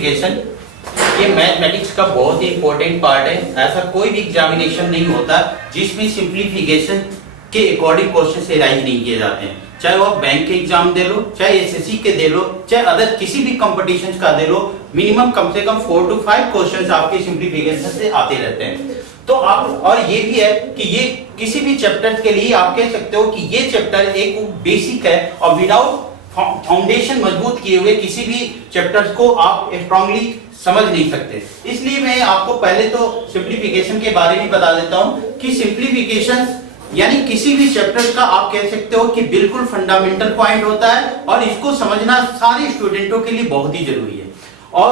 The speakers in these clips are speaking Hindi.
सिंप्लीफिकेशन ये मैथमेटिक्स का बहुत ही इंपॉर्टेंट पार्ट है। ऐसा कोई भी एग्जामिनेशन नहीं होता जिसमें सिंप्लीफिकेशन के अकॉर्डिंग क्वेश्चन एराइज नहीं किए जाते हैं। चाहे वो आप बैंक के एग्जाम दे लो, चाहे एसएससी के दे लो, चाहे अदर किसी भी कंपटीशन का दे लो, मिनिमम कम से कम 4 to 5 क्वेश्चन आपके सिंप्लीफिकेशन से आते रहते हैं। तो आप, और ये भी है कि ये किसी भी चैप्टर के लिए आप कह सकते हो कि ये चैप्टर एक बेसिक है और विदाउट फाउंडेशन मजबूत किए हुए किसी भी चैप्टर को आप स्ट्रांगली समझ नहीं सकते। इसलिए मैं आपको पहले तो सिंप्लीफिकेशन के बारे में बता देता हूं कि सिंप्लीफिकेशन यानी किसी भी चैप्टर का आप कह सकते हो कि बिल्कुल फंडामेंटल पॉइंट होता है और इसको समझना सारे स्टूडेंटों के लिए बहुत ही जरूरी है। और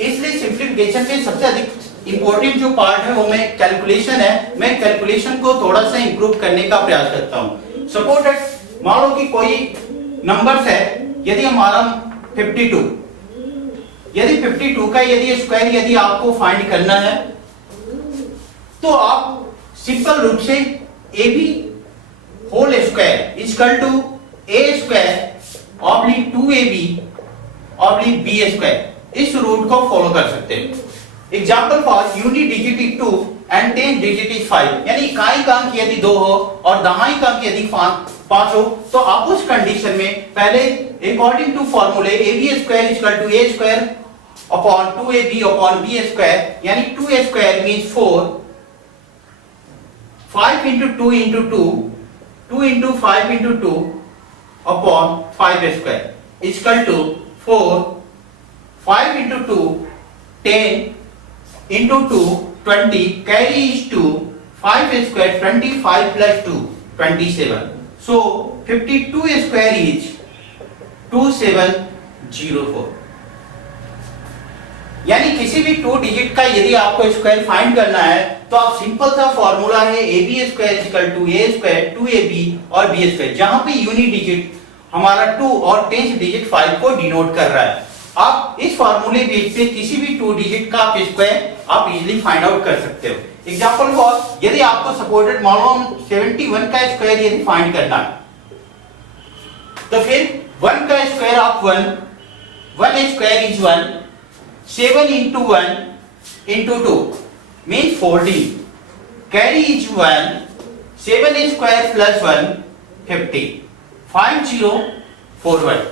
इसलिए सिंप्लीफिकेशन में सबसे अधिक इंपॉर्टेंट जो पार्ट है वो मैं कैलकुलेशन है। मैं कैलकुलेशन को थोड़ा सा इंप्रूव करने का प्रयास करता हूं। सपोज दैट मान लो कि कोई नंबर्स है, यदि हमारा 52, यदि 52 का यदि स्क्वायर यदि आपको फाइंड करना है तो आप सिंपल रूप से a b whole square equal to a square oblique 2ab oblique b square इस रूट को फॉलो कर सकते हैं। Example for unit digit is 2 and 10 digit is 5, यानी इकाई का अंक यदि 2 हो और दहाई का अंक यदि 5 हो तो आप उस कंडीशन में पहले अकॉर्डिंग टू फॉर्मूले a b square equal to a square upon 2ab upon b square, यानी 2a square means 4, 5 into 2 into 2, 2 into 5 into 2 upon 5 square is equal to 4, 5 into 2, 10 into 2, 20, carry is 2, 5 square 25 plus 2, 27. So 52 square is 2704। यानी किसी भी 2 डिजिट का यदि आपको स्क्वायर फाइंड करना है तो आप सिंपल सा फॉर्मूला है a b square equal to a square 2ab और बी स्क्वायर, जहां पे यूनिट डिजिट हमारा 2 और 10th डिजिट 5 को डिनोट कर रहा है। आप इस फॉर्मूले बेस पे किसी भी 2 डिजिट का आप स्क्वायर आप इजीली फाइंड आउट कर सकते हो। एग्जांपल फॉर यदि आपको सपोर्टेड मान लो 71 का स्क्वायर यदि फाइंड करना है तो फिर 1 का स्क्वायर आप 1 square is 1, 7 into 1 into 2 means 14, carry is 1, 7 square plus 1 50, 5041।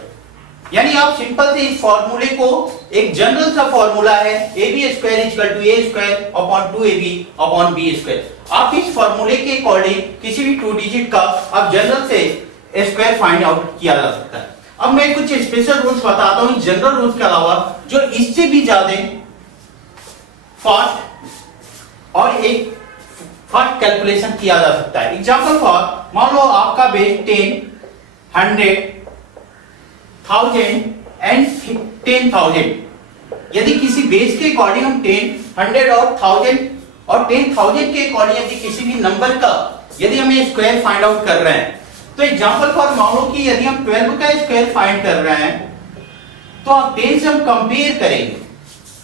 यानी आप सिंपल से इस फॉर्मूले को एक जनरल सा फॉर्मूला है a b square equal to a square upon 2ab upon b square, आप इस फॉर्मूले के अकॉर्डिंग किसी भी 2 डिजिट का आप जनरल से स्क्वायर फाइंड आउट किया जा सकता है। अब मैं कुछ स्पेशल रूल्स बताता हूं जनरल रूल्स के अलावा जो इससे भी ज्यादा फास्ट और एक फास्ट कैलकुलेशन किया जा सकता है। एग्जांपल फॉर मान लो आपका बेस 10, 100, 1000 एंड 10,000, यदि किसी बेस के अकॉर्डिंग हम 10, 100 और 1000 और 10,000 के अकॉर्डिंग यदि किसी भी नंबर का यदि हमें स्क्वायर फाइंड आउट कर रहे हैं तो एग्जांपल फॉर मान लो कि यदि हम 12 का स्क्वायर फाइंड कर रहे हैं तो आप 10 से हम कंपेयर करेंगे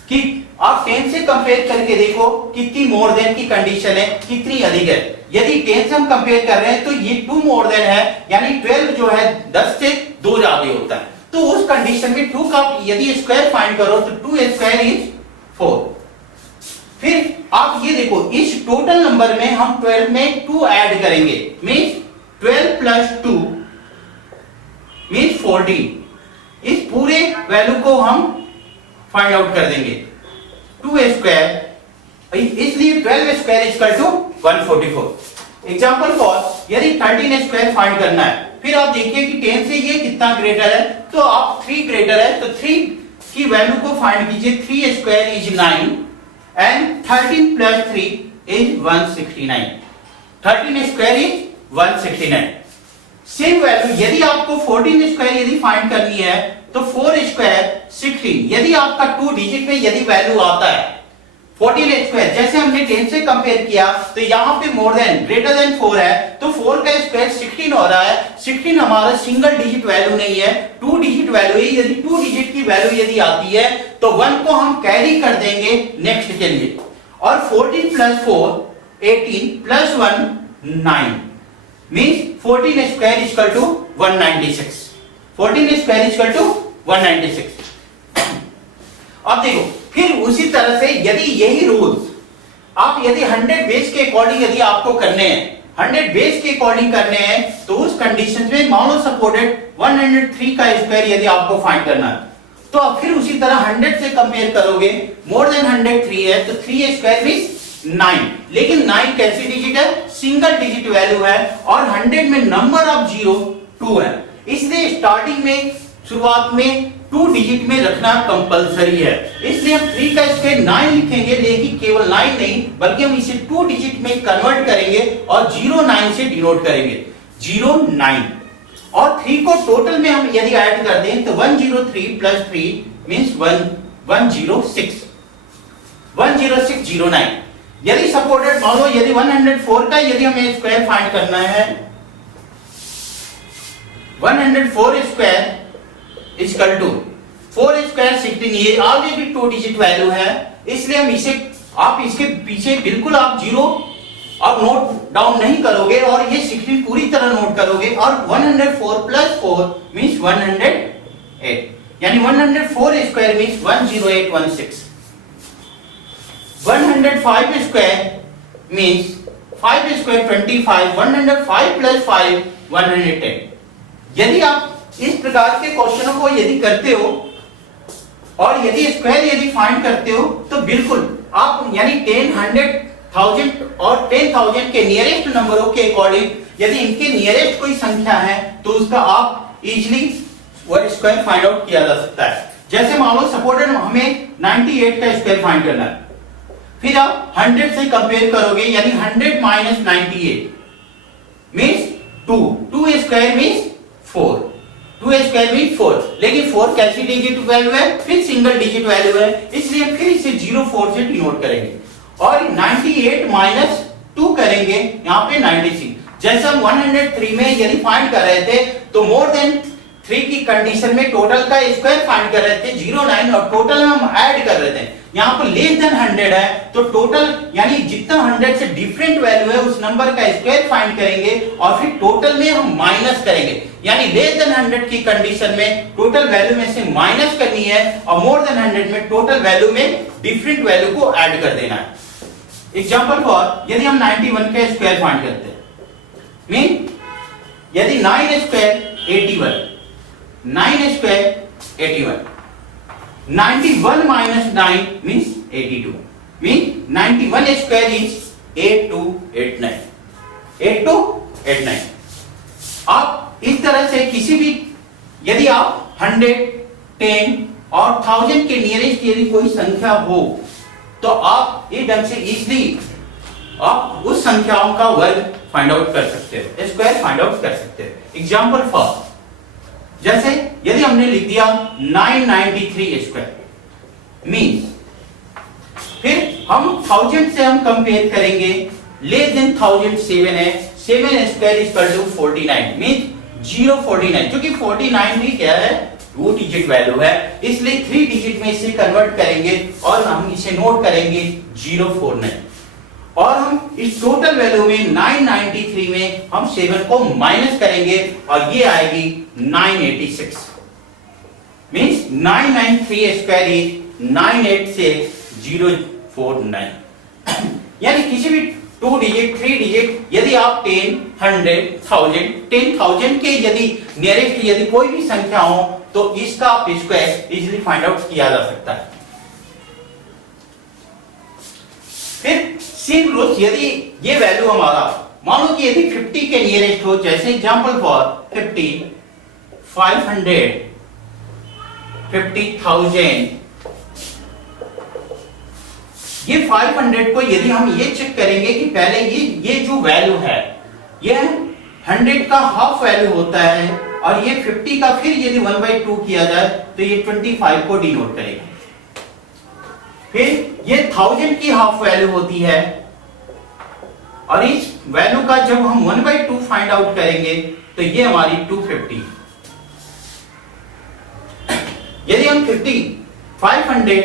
कि आप 10 से कंपेयर करके देखो कितनी मोर देन की कंडीशन है, कितनी अधिक है। यदि 10 से हम कंपेयर कर रहे हैं तो ये 2 मोर देन है, यानी 12 जो है 10 से 2 ज्यादा होता है। तो उस कंडीशन में 2 का यदि स्क्वायर फाइंड करो तो 2 स्क्वायर इज 4। फिर आप ये देखो इस टोटल नंबर में हम 12 में 2 ऐड करेंगे मींस 12 plus 2 means 14, इस पूरे वैल्यू को हम फाइंड आउट कर देंगे 2 स्क्वायर, इसलिए 12 square equal to 144। Example for यदि 13 स्क्वायर फाइंड करना है, फिर आप देखिए कि 10 से ये कितना ग्रेटर है तो आप 3 ग्रेटर है तो 3 की वैल्यू को फाइंड कीजिए, 3 square is 9 and 13 plus 3 is 169, 13 square is 169। Same value यदि आपको 14 स्क्वायर यदि फाइंड करनी है तो 4 स्क्वायर 16, यदि आपका 2 डिजिट में यदि वैल्यू आता है 14 स्क्वायर, जैसे हमने 10 से कंपेयर किया तो यहां पे मोर देन ग्रेटर देन 4 है तो 4 का स्क्वायर 16 हो रहा है। 16 हमारा सिंगल डिजिट वैल्यू नहीं है, 2 डिजिट वैल्यू है। यदि 2 डिजिट की वैल्यू यदि आती है तो 1 को हम कैरी कर देंगे नेक्स्ट के लिए, और 14 plus 4 18 plus 1 9 means 14 square is equal to 196, 14 square is equal to 196। अब देखो फिर उसी तरह से यदि यही रूल्स आप यदि 100 बेस के अकॉर्डिंग यदि आपको करने हैं, 100 बेस के अकॉर्डिंग करने हैं, तो उस कंडीशन में मान लो सपोर्टेड 103 का स्क्वायर यदि आपको फाइंड करना है, तो आप फिर उसी तरह 100 से कंपेयर करोगे, मोर देन 103 है तो 3 स्क्वायर मींस 9, लेकिन 9 कैसी डिजिट है, सिंगल डिजिट वैल्यू है और 100 में नंबर ऑफ जीरो 2 है, इसलिए स्टार्टिंग में शुरुआत में 2 डिजिट में रखना कंपलसरी है। इसलिए हम 3 का स्क्वायर 9 लिखेंगे, लेकिन केवल 9 नहीं बल्कि हम इसे 2 डिजिट में कन्वर्ट करेंगे और 09 से डिनोट करेंगे, 09। और 3 को टोटल में हम यदि ऐड कर दें तो 103 प्लस 3 मींस 106, 10609। यदि सपोर्टेड मान लो यदि 104 का यदि हमें स्क्वायर फाइंड करना है, 104 स्क्वायर इक्वल टू 4 स्क्वायर 16, ये ऑलरेडी 2 डिजिट वैल्यू है, इसलिए हम इसे आप इसके पीछे बिल्कुल आप जीरो अब नोट डाउन नहीं करोगे और ये 16 पूरी तरह नोट करोगे और 104 प्लस 4 मींस 108, यानी 104 square means 10816, 105 square means 5 square 25, 105 plus 5 110। यदि आप इस प्रकार के क्वेश्चनों को यदि करते हो और यदि स्क्वायर यदि फाइंड करते हो तो बिल्कुल आप यानी 10, 100, 1000 और 10,000 के नियरेस्ट नंबरों के अकॉर्डिंग यदि इनके नियरेस्ट कोई संख्या है तो उसका आप इजीली वो स्क्वायर फाइंड आउट किया जा सकता है। जैसे मान लो सपोर्टेड हमें 98 का स्क्वायर फाइंड करना है, फिर आप 100 से कंपेयर करोगे यानी 100 minus 98 means 2 square means 4, 2 square means 4, लेकिन 4 कैसी डिजिट वैल्यू है, फिर सिंगल डिजिट वैल्यू है, इसलिए फिर इसे 04 से डिनोट करेंगे और 98 माइनस 2 करेंगे यहाँ पे 96। जैसे हम 103 में यदि फाइंड कर रहे थे तो मोर देन 3 की कंडीशन में टोटल का स्क्वायर फाइंड कर रहे थे 09 और टोटल में हम ऐड कर रहे थे, यहाँ पर लेस देन 100 है तो टोटल यानी जितना 100 से डिफरेंट वैल्यू है उस नंबर का स्क्वायर फाइंड करेंगे और फिर टोटल में हम माइनस करेंगे, यानी लेस देन 100 की कंडीशन में टोटल वैल्यू में से माइनस करनी है और मोर देन 100 में टोटल वैल्यू में डिफरेंट वैल्यू को ऐड कर देना है। एग्जांपल फॉर यदि हम 91 का स्क्वायर फाइंड करते हैं मीन यदि 9 square 81, 9 square 81, 91 minus 9 means 82, mean 91 square is 8289, 8289। आप इस तरह से किसी भी यदि आप 100, 10 और 1000 के नियरेस्ट यदि कोई संख्या हो तो आप इस ढंग से इजीली आप उस संख्याओं का वर्ग फाइंड आउट कर सकते हो, स्क्वायर फाइंड आउट कर सकते हो। एग्जांपल फॉर जैसे यदि हमने लिख दिया 993 स्क्वायर मींस फिर हम 1000 से हम कंपेयर करेंगे, लेस देन 1000 7 है, 7 स्क्वायर इक्वल टू 49 मींस 049, क्योंकि 49 भी क्या है 2 डिजिट वैल्यू है, इसलिए 3 डिजिट में इसे कन्वर्ट करेंगे और हम इसे नोट करेंगे 049 और हम इस टोटल वैल्यू में 993 में हम 7 को माइनस करेंगे और ये आएगी 986 मींस 993 स्क्वायर इज 986,049। यानी किसी भी 2 डिजिट 3 डिजिट यदि आप 10, 100, 1000, 10,000 के यदि नियरेस्ट यदि कोई भी संख्या हो तो इसका आप स्क्वायर इजीली फाइंड आउट किया जा सकता है। फिर सेम रूल्स यदि ये वैल्यू हमारा मान लो कि यदि 50 के नियरेस्ट हो, जैसे एग्जांपल फॉर 50, 500, 50,000, ये 500 को यदि हम ये चेक करेंगे कि पहले ये जो वैल्यू है ये 100 का हाफ वैल्यू होता है और ये 50 का फिर यदि 1/2 किया जाए तो ये 25 को डिनोट करेगा। फिर ये 1000 की हाफ वैल्यू होती है और इस वैल्यू का जब हम 1/2 फाइंड आउट करेंगे तो ये हमारी 250। यदि हम 500,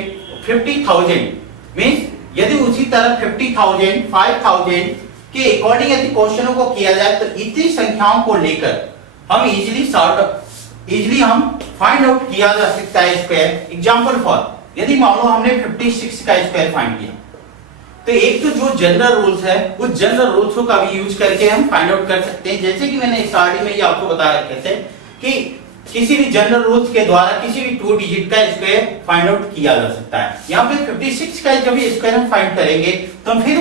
50,000 मींस यदि उसी तरह 50,000, 5,000 के अकॉर्डिंग यदि क्वेश्चनों को किया जाए तो इतनी संख्याओं को लेकर हम इजीली हम फाइंड आउट किया जा सकता है स्क्वायर। एग्जांपल फॉर यदि मान लो हमने 56 का स्क्वायर फाइंड किया, तो एक तो जो जनरल रूल्स है उस जनरल रूल्स का भी यूज करके हम फाइंड आउट कर सकते हैं। जैसे कि मैंने स्टार्टिंग में ये आपको बताया कहते हैं कि किसी भी जनरल रूल्स के द्वारा किसी भी 2 डिजिट का स्क्वायर फाइंड आउट किया जा सकता है। यहाँ पे 56 का जब स्क्वायर हम फाइंड करेंगे तो फिर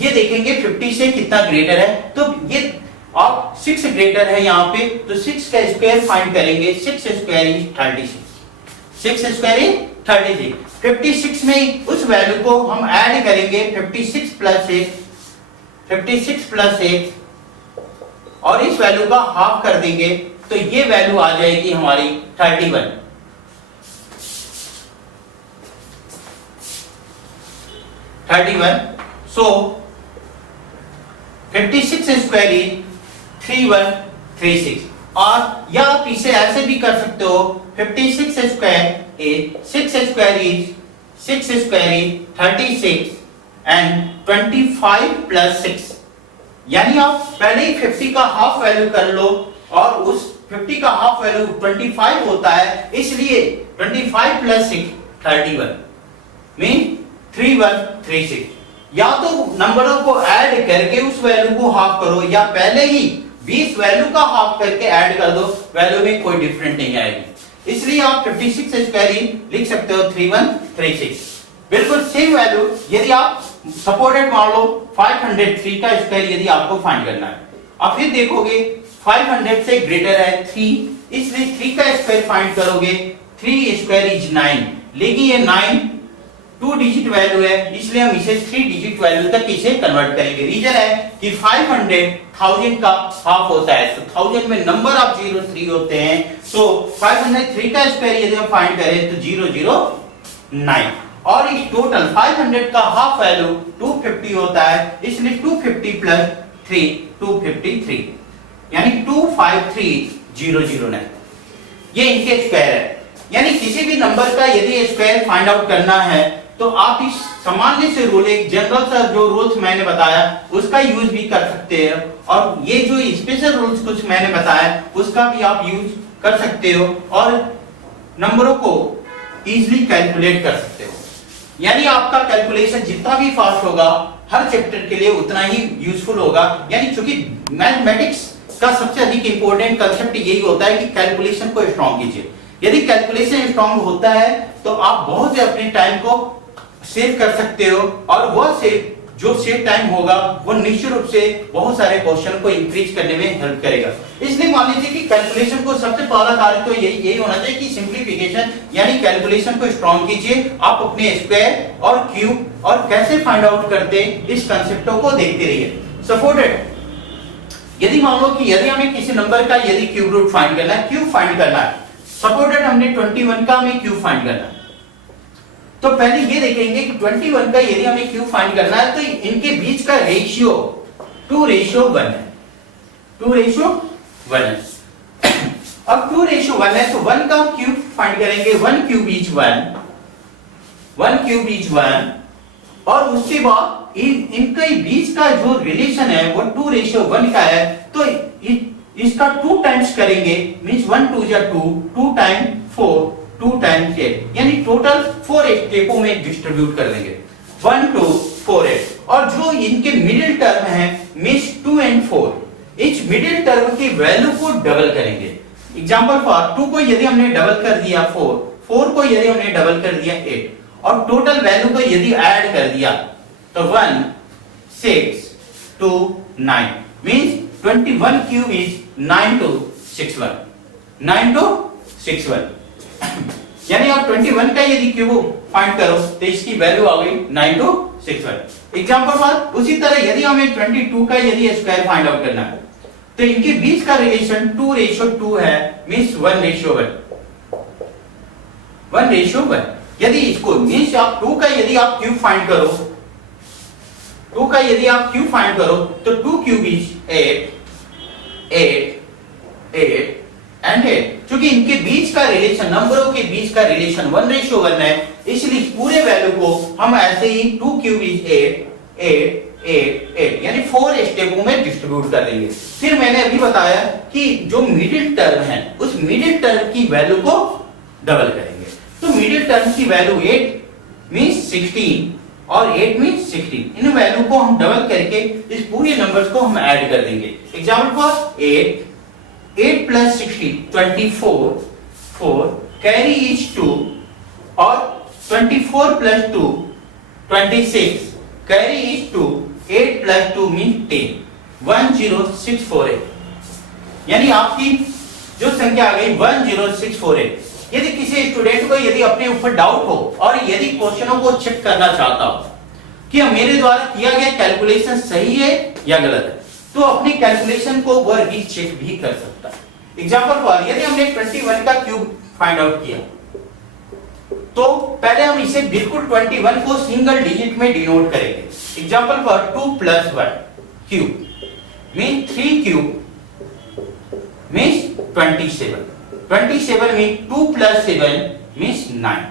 ये देखेंगे 50 से कितना ग्रेटर है, तो ये आप 6 ग्रेटर है यहाँ पे, तो 6 का स्क्वायर फाइंड करेंगे, 6 स्क्वायर इज 36, 6 स्क्वायर इज 36। 56 में उस वैल्यू को हम ऐड करेंगे 56 प्लस 1 और इस वैल्यू का हाफ कर देंगे, तो ये वैल्यू आ जाएगी हमारी 31। सो 56 स्क्वायर इज 3136। और या आप इसे ऐसे भी कर सकते हो, 56 square is 6 square is 36 and 25 plus 6, यानी आप पहले ही 50 का हाफ वैल्यू कर लो और उस 50 का हाफ वैल्यू 25 होता है, इसलिए 25 प्लस 6 31 मीन 3136। या तो नंबरों को ऐड करके उस वैल्यू को हाफ करो या पहले ही 20 वैल्यू का हाफ करके ऐड कर दो, वैल्यू में कोई डिफरेंस नहीं आएगी। इसलिए आप 56 स्क्वायर लिख सकते हो 3136। बिल्कुल सेम वैल्यू यदि आप सपोर्टेड मान लो 503 का स्क्वायर यदि आपको फाइंड करना है, आप फिर देखोगे 500 से ग्रेटर है 3, इसलिए 3 का स्क्वायर फाइंड करोगे, 3 स्क्वायर इज 9, लेकिन ये 9 2 डिजिट वैल्यू है, इसलिए हम इसे 3 डिजिट वैल्यू तक इसे कन्वर्ट करेंगे। रीजन है कि 500 1000 का हाफ होता है, तो 1000 में नंबर ऑफ 03 होते हैं, तो 503 का स्क्वायर यदि हम फाइंड करें तो 009, और इस टोटल 500 का हाफ वैल्यू 250 होता है, इसलिए 250 प्लस 3 253 यानी 253009, ये इनके स्क्वायर है। यानी किसी भी नंबर का यदि स्क्वायर फाइंड आउट करना है तो आप इस सामान्य से रूल, एक जनरल सा जो रूल्स मैंने बताया उसका यूज भी कर सकते हैं, और ये जो स्पेशल रूल्स कुछ मैंने बताया उसका भी आप यूज कर सकते हो और नंबरों को इजीली कैलकुलेट कर सकते हो। यानी आपका कैलकुलेशन जितना भी फास्ट होगा हर चैप्टर के लिए उतना ही यूजफुल होगा। यानी चूंकि मैथमेटिक्स का सबसे अधिक इंपॉर्टेंट कंसेप्ट यही होता है कि कैलकुलेशन को स्ट्रॉन्ग कीजिए। यदि कैलकुलेशन स्ट्रॉन्ग होता है तो आप बहुत से अपने टाइम को सेव कर सकते हो, और वह सेव टाइम होगा वो निश्चित रूप से बहुत सारे क्वेश्चन को इंक्रीज करने में हेल्प करेगा। इसलिए मान लीजिए कि कैलकुलेशन को सबसे पहला कार्य तो यही होना चाहिए कि सिंप्लीफिकेशन, यानी कैलकुलेशन को स्ट्रॉन्ग कीजिए। आप अपने स्क्वायर और क्यूब और कैसे फाइंड आउट करते इस कंसेप्टों को देखते रहिए। सपोर्टेड, यदि मान लो कि यदि हमें किसी नंबर का यदि क्यूब रूट फाइंड करना है, क्यूब फाइंड करना है, सपोर्टेड हमने 21 का हमें क्यूब फाइंड करना है, तो पहले ये देखेंगे कि 21 का यदि हमें क्यूब फाइंड करना है तो इनके बीच का रेशियो 2:1 है, 2:1 है। अब 2:1 है तो 1 का क्यूब फाइंड करेंगे, 1 क्यूब इज 1, और उसके बाद इनके बीच का जो रिलेशन है वो 2:1 का है, तो इसका 2 टाइम्स करेंगे, मींस 1 2 जा 2, 2 टाइम्स 4, 2 टाइम्स 8, यानी टोटल 4 स्टेपों में डिस्ट्रीब्यूट कर देंगे, 1 2 4 8। और जो इनके मिडिल टर्म है मींस 2 and 4, इस मिडिल टर्म की वैल्यू को डबल करेंगे। एग्जांपल फॉर 2 को यदि हमने डबल कर दिया 4, 4 को यदि हमने डबल कर दिया 8, और टोटल वैल्यू को यदि ऐड कर दिया तो 1 6 2 9 means 21 cube is 9 to 61, 9 to 61। यानी आप 21 का यदि क्यूब फाइंड करो तो इसकी वैल्यू आ गई 9 to 61। एग्जांपल फॉर उसी तरह यदि हमें 22 का यदि स्क्वायर फाइंड आउट करना है तो इनके बीच का रिलेशन 2:2 है, मींस 1:1। यदि इसको मींस आप 2 का यदि आप क्यूब फाइंड करो, 2 का यदि आप क्यूब फाइंड करो तो 2 क्यूब इज 8 एंड 8। क्योंकि इनके बीच का रिलेशन, नंबरों के बीच का रिलेशन 1:1 है, इसलिए पूरे वैल्यू को हम ऐसे ही 2 क्यूब इज 8 यानी 4 स्टेपों में डिस्ट्रीब्यूट कर देंगे। फिर मैंने अभी बताया कि जो मिडिल टर्म है उस मिडिल टर्म की वैल्यू को डबल करेंगे। तो मिडिल टर्म की वैल्यू 8 मींस 16 और 8 मींस 16। इन वैल्यू को हम डबल करके इस पूरे नंबर्स को हम ऐड कर देंगे। Example for 8 plus 16 24 4 carry is 2 और 24 plus 2 26 carry is 2 8 plus 2 means 10 10648। यानी आपकी जो संख्या आ गई 10648। यदि किसी स्टूडेंट को यदि अपने ऊपर डाउट हो और यदि क्वेश्चनों को चेक करना चाहता हो कि मेरे द्वारा किया गया कैलकुलेशन सही है या गलत है, तो अपनी कैलकुलेशन को वह रीचेक भी कर सकता है। एग्जांपल फॉर यदि हमने 21 का क्यूब फाइंड आउट किया, तो पहले हम इसे बिल्कुल 21 को सिंगल डिजिट में डिनोट करेंगे। Example for 2 + 1 cube mean 3 cube means 27 में 2 + 7 means 9।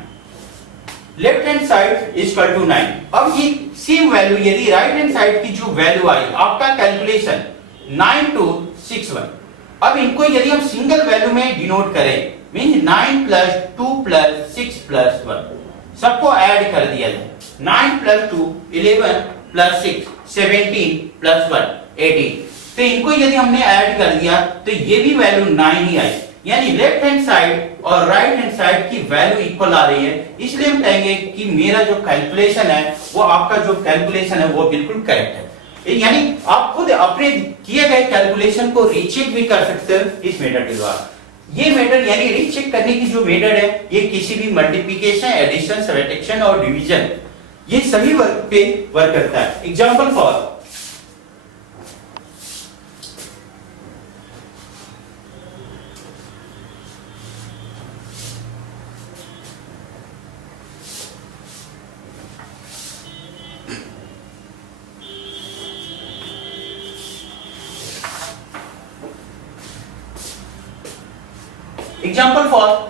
Left hand side is equal to 9। अब ये सेम वैल्यू यदि राइट हैंड साइड की जो वैल्यू आई आपका कैलकुलेशन 9261। अब इनको यदि हम सिंगल वैल्यू में डिनोट करें मीन्स 9 + 2 + 6 + 1 सबको ऐड कर दिया जाए। 9 + 2 11 + 6 17 + 1 18। तो इनको यदि हमने ऐड कर दिया तो ये भी वैल्यू 9 ही आई। यानी लेफ्ट हैंड साइड और राइट हैंड साइड की वैल्यू इक्वल आ रही है। इसलिए हम कहेंगे कि मेरा जो कैलकुलेशन है वो आपका जो कैलकुलेशन है वो बिल्कुल करेक्ट है। यानी आप खुद अपने किए गए कैलकुलेशन को रीचेक भी कर सकते हो इस मेथड के द्वारा। ये मेथड यानी रीचेक करने की जो मेथड है ये किसी भी मल्टीप्लिकेशन, एडिशन, सब्ट्रैक्शन और डिवीजन ये सभी वर्क पे वर्क करता है। एग्जांपल फॉर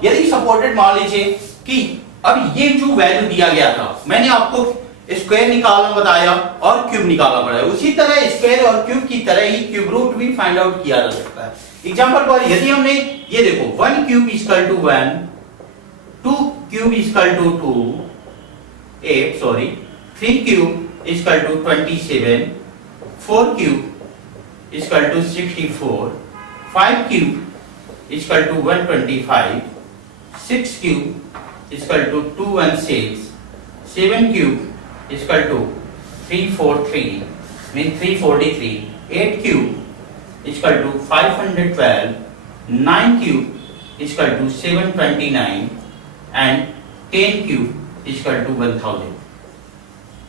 यदि सपोर्टेड मान लीजिए कि अब ये जो वैल्यू दिया गया था मैंने आपको स्क्वायर निकालना बताया और क्यूब निकालना बताया, उसी तरह स्क्वायर और क्यूब की तरह ही क्यूब रूट भी फाइंड आउट किया जा सकता है। एग्जांपल फॉर यदि हमने ये देखो 1 cube equal to 1, 2 cube equal to 2 8 sorry 3 cube equal to 27, 4 cube equal to 64, 5 cube equal to 125, 6 cube equal to 216, 7 cube equal to 343 mean 343, 8 cube equal to 512, 9 cube equal to 729 and 10 cube equal to 1000।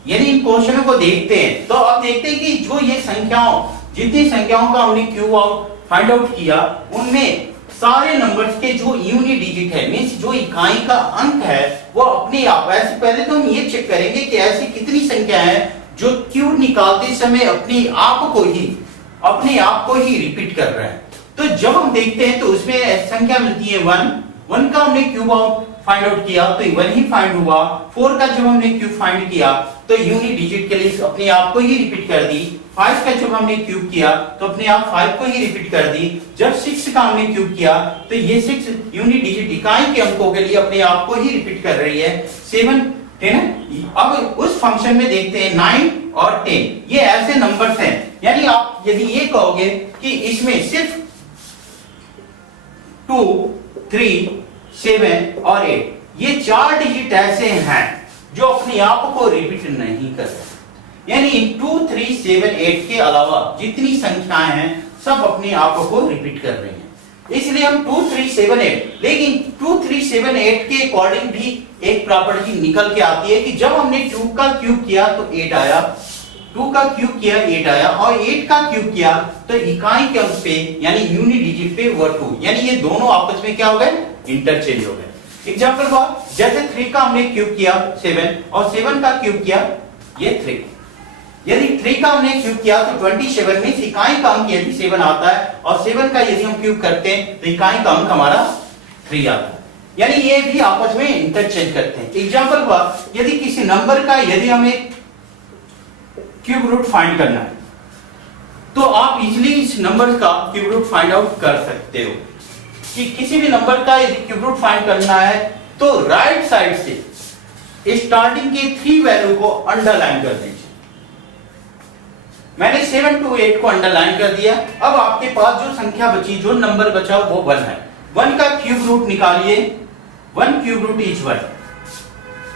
यदि इन क्वेश्चनों को देखते हैं तो अब देखते हैं कि जो ये संख्याओं जितनी संख्याओं का हमने क्यूब आउट फाइंड आउट किया उनमें सारे नंबर्स के जो यूनिट डिजिट है मींस जो इकाई का अंक है वो अपने आप ऐसे पहले तो हम ये चेक करेंगे कि ऐसी कितनी संख्या है जो क्यूब निकालते समय अपने आप को ही रिपीट कर रहे हैं। तो जब हम देखते हैं तो उसमें संख्या मिलती है 1 का हमने क्यूब आउट फाइंड आउट किया तो 1 ही फाइंड हुआ। 4 का जब हमने क्यूब फाइंड किया तो यूनिट डिजिट के लिए अपने आप को ही रिपीट कर दी। 5 का जब हमने क्यूब किया तो अपने आप 5 को ही रिपीट कर दी। जब 6 का हमने क्यूब किया तो ये 6 यूनिट डिजिट इकाई के अंकों के लिए अपने आप को ही रिपीट कर रही है। 7 है ना। अब उस फंक्शन में देखते हैं 9 और 10 ये ऐसे नंबर्स हैं। यानी आप यदि ये कहोगे कि इसमें सिर्फ 2, 3, 7 और 8 ये 4 डिजिट ऐसे हैं जो अपने आप को रिपीट नहीं कर रहे। यानी 2, 3, 7, 8 के अलावा जितनी संख्याएं हैं सब अपने आप को रिपीट कर रही हैं। इसलिए हम 2, 3, 7, 8 लेकिन 2, 3, 7, 8 के अकॉर्डिंग भी एक प्रॉपर्टी निकल के आती है कि जब हमने 2 का क्यूब किया तो 8 आया, 2 का क्यूब किया 8 आया और 8 का क्यूब किया तो इकाई के अंक पे यानी यूनिट डिजिट पे वो 2 यानी ये दोनों आपस में क्या हो गए इंटरचेंज हो गए। एग्जांपल फॉर जैसे 3 का हमने क्यूब किया 7 और 7 का क्यूब किया ये 3। यदि 3 का हमने क्यूब किया तो 27 में इकाई का अंक यदि 7 आता है और 7 का यदि हम क्यूब करते हैं तो इकाई का अंक हमारा 3 आता है। यानी ये भी आपस में इंटरचेंज करते हैं। एग्जांपल फॉर यदि किसी नंबर का यदि हमें क्यूब रूट फाइंड करना है तो आप इजीली इस नंबर का क्यूब रूट फाइंड आउट कर सकते हो कि किसी भी नंबर का यदि क्यूब रूट फाइंड करना है तो राइट साइड से स्टार्टिंग के 3 वैल्यू को अंडरलाइन कर दीजिए। मैंने 7 to 8 को अंडरलाइन कर दिया। अब आपके पास जो संख्या बची, जो नंबर बचा वो 1 है। 1 का क्यूब रूट निकालिए, 1 क्यूब रूट इज 1।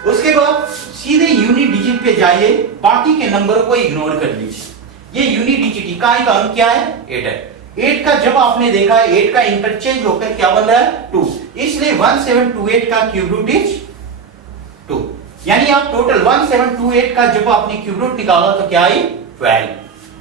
उसके बाद सीधे यूनिट डिजिट पे जाइए, बाकी के नंबर को इग्नोर कर लीजिए। ये यूनिट डिजिट इकाई का अंक क्या है? 8 है। 8 का जब आपने देखा है 8 का इंटरचेंज होकर क्या बन रहा है? 2। इसलिए 1728 का क्यूब रूट इज 2। यानी आप टोटल 1728 का जब आपने क्यूब रूट निकाला तो क्या आई? 12।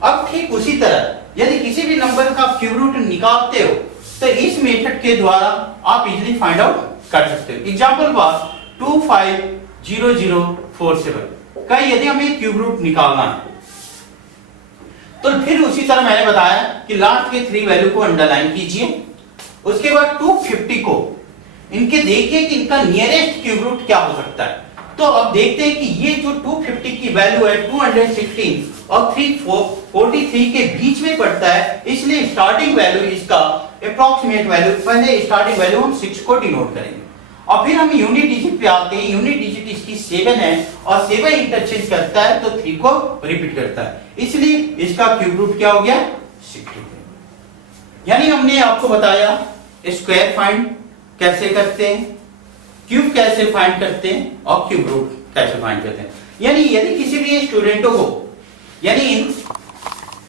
अब ठीक उसी तरह यदि किसी भी नंबर का क्यूब रूट निकालते हो तो इस मेथड के द्वारा आप इजीली फाइंड आउट कर सकते हो। एग्जांपल बात 250047 का यदि हमें क्यूब रूट निकालना है तो फिर उसी तरह मैंने बताया कि लास्ट के 3 वैल्यू को अंडरलाइन कीजिए। उसके बाद 250 को इनके देखिए कि इनका नियरेस्ट क्यूब रूट क्या हो सकता है। तो अब देखते हैं कि ये जो 250 की वैल्यू है 216 और 343 के बीच में पड़ता है, इसलिए स्टार्टिंग वैल्यू इसका अप्रॉक्सीमेट वैल्यू, पहले स्टार्टिंग वैल्यू हम 6 को डिनोट करेंगे और फिर हम यूनिट डिजिट पे आते हैं। यूनिट डिजिट इसकी 7 है और 7 इंटरचेंज करता है तो 3 को रिपीट करता है, इसलिए इसका क्यूब रूट क्या हो गया? 63। यानी हमने आपको बताया स्क्वायर फाइंड कैसे करते हैं, क्यूब कैसे फाइंड करते हैं और क्यूब रूट कैसे फाइंड करते हैं। यानी यदि किसी भी स्टूडेंटों को यानी इन